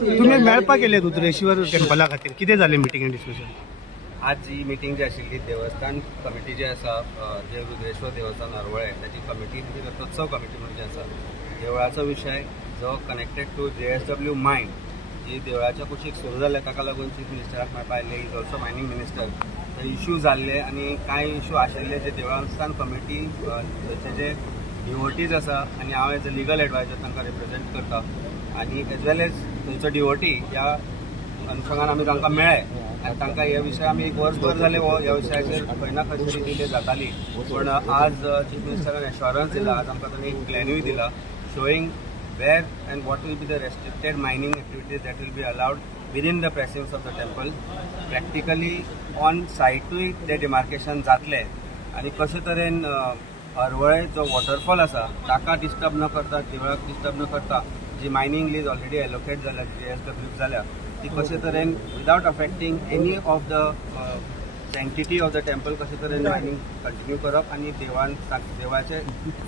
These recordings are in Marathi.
तुम्ही मेळपा केले रुद्रेश्वर टेम्पला खातीर कितें जालें मिटींग एंड डिस्कशन? आज ही मिटींग जी आशिल्ली देवस्थान कमिटी जी आसा जे रुद्रेश्वर देवस्थान हरवळे त्याची कमिटी रथोत्सव कमिटी म्हणून जी आसा देवळाचो विशय जो कनेक्टेड टू JSW मायन जी देवळाच्या कुशीक सुरू जाल्या ताका लागून चीफ मिनिस्टराक मेळपा आयले. Is also mining minister. ते इश्यू जाल्ले आनी कांय इश्यू आशिल्ले जे देवस्थान कमिटीचे जे डिवोटीज आसा आनी हांव एज अ लिगल एडवायजर तांकां रिप्रेझेंट करता आनी एज वेल एज थंयचो डिवोटी ह्या अनुशंगान आमी तांकां मेळ्ळे आनी तांकां ह्या विशय आमी एक वर्सभर जालें हो ह्या विशयाचेर खंय ना खंय तरी डिले जाताली. पण आज चीफ मिनिस्टरान एश्योरन्स दिला, आज आमकां तांणी एक प्लॅनूय दिला showing where and what will be the restricted mining activities that will be allowed within the precincts of the temple. Practically on site ते demarcation जातले आणि कशे तरेन हरवळे जो वॉटरफॉल आसा ताका डिस्टर्ब न करता, देवळाक डिस्टर्ब न करता जी मायनिंग लीज ऑलरेडी एलोकेट जाल्या JSW जाल्या ती कशे तरेन without affecting any of the सेंटिटी of the temple कशे तरेन मायनिंग कंटिन्यू करप आनी देवाचे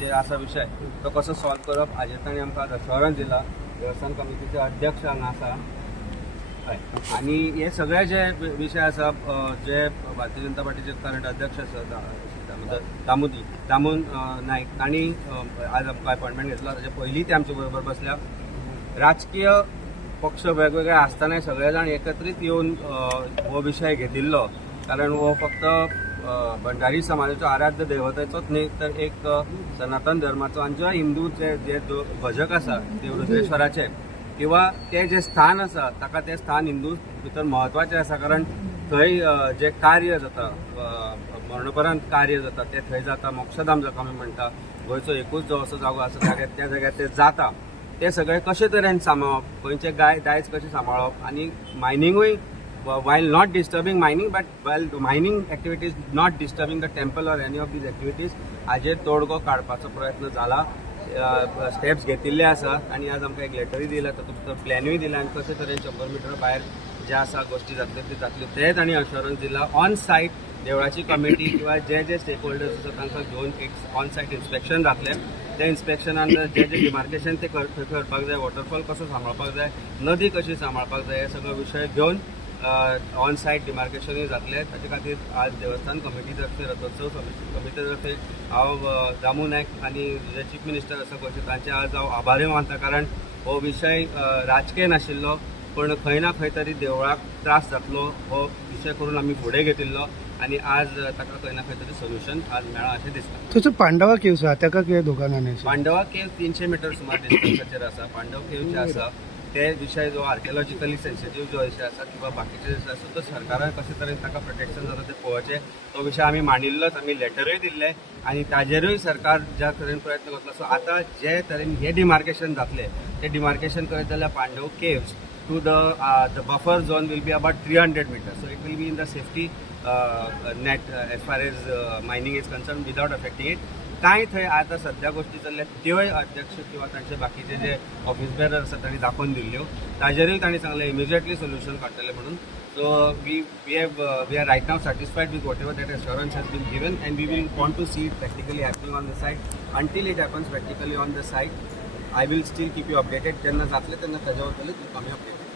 जे आसा विशय तो कसो सॉल्व करप हाजेर ताणें आमकां एश्योरन्स दिला. देवस्थान कमिटीचे अध्यक्ष हांगा आसा आनी हे सगळे जे विशय आसा जे भारतीय जनता पार्टीचे करंट अध्यक्ष आसा दामू नायक तांणी आज आमकां अपॉयंटमेंट घेतला. ताचे पयलीं ते आमचे बरोबर बसल्या. राजकीय पक्ष वेगवेगळे आसतना सगळे जाण एकत्रीत येवन हो विशय घेतिल्लो, कारण हो फक्त भंडारी समाजाचो आराध्य दैवतेचोच न्ही तर एक सनातन धर्माचो आनी जे हिंदूचे जे भजक आसा देव रुद्रेश्वराचे किंवा ते जे स्थान आसा ताका ते स्थान हिंदू भितर म्हत्वाचें आसा, कारण थंय जे कार्य जाता मरणोपरांत कार्य जाता ते थंय जाता. मोक्षधाम जाका आमी म्हणटा, गोंयचो एकूच जो असो जागो आसा त्या जाग्यार ते जाता. ते सगळे कशे तरेन सांबाळप, गोंयचे दायज कशें सांबाळप आनी मायनिंगूय while not disturbing mining but while mining activities not disturbing the temple or any of these activities हाजेर तोडगो काडपाचो प्रयत्न जाला. स्टेप्स घेतिल्ले आसा आनी आज आमकां एक लेटरूय दिला, तातूंत प्लॅनूय दिला आनी कशे तरेन 100 मिटर भायर जे आसा गोश्टी जातल्यो ते जातल्यो ते तांणी अश्योरन्स दिला. ऑन सायट देवळाची कमिटी किंवा जे स्टेक होल्डर्स आसा तांकां घेवन एक ऑन सायट इन्स्पेक्शन जातलें. त्या इन्स्पेक्शनान जे डिमार्केशन ते करपाक जाय, वॉटरफॉल कसो सांबाळपाक जाय, नदी कशी सांबाळपाक जाय, हे सगळे विशय घेवन ऑन सायट डिमार्केशनूय जातले. ताचे खातीर आज देवस्थान कमिटी तर्फे रथोत्सव कमिटी तर्फे हांव दामू नायक आनी जे चीफ मिनिस्टर आसा गोंयचे तांचे आज हांव आभारी मानता, कारण हो विशय राजकीय नाशिल्लो पण खंय ना खंय तरी देवळाक त्रास जातलो हो विशय करून आमी फुडें घेतिल्लो आनी आज ताका खंय ना खंय तरी सोल्युशन आज मेळ्ळा अशें दिसता. थंयचो पांडवा केव्स आसा ताका कितें दोगांनी? पांडवा केव्स 300 मिटर सुमार डिस्टन्साचेर आसा. पांडव केव्स जे आसा ते विशय जो आर्किओलॉजिकली सेन्सिटीव जो विशय आसा किंवा बाकीचे जे आसा तो सरकारान कशे तरेन ताका प्रोटेक्शन जाता ते पळोवचें, तो विशय आमी मांडिल्लोच. आमी लेटरूय दिल्ले आनी ताजेरूय सरकार ज्या तरेन प्रयत्न करतलो. सो आतां जे तरेन हे डिमार्केशन जातले ते डिमार्केशन करीत जाल्यार Pandav caves to the buffer zone will be about 300 metres. So it will be in the safety net as far as mining is concern without affecting it. कांय थंय आतां सद्या गोश्टी चल्ल्या त्योय अध्यक्ष किंवा तांचे बाकीचे जे ऑफिस बेरर आसा तांणी दाखोवन दिल्ल्यो, ताजेरूय तांणी सांगलें इमिजिएटली सोल्युशन काडटले म्हणून. So we are right now satisfied with whatever that assurance has been given and we will want to see it practically happening on the site. Until it happens practically on the site I will still keep you updated. जेन्ना जातलें तेन्ना ताजे वरतलें आमी अपडेट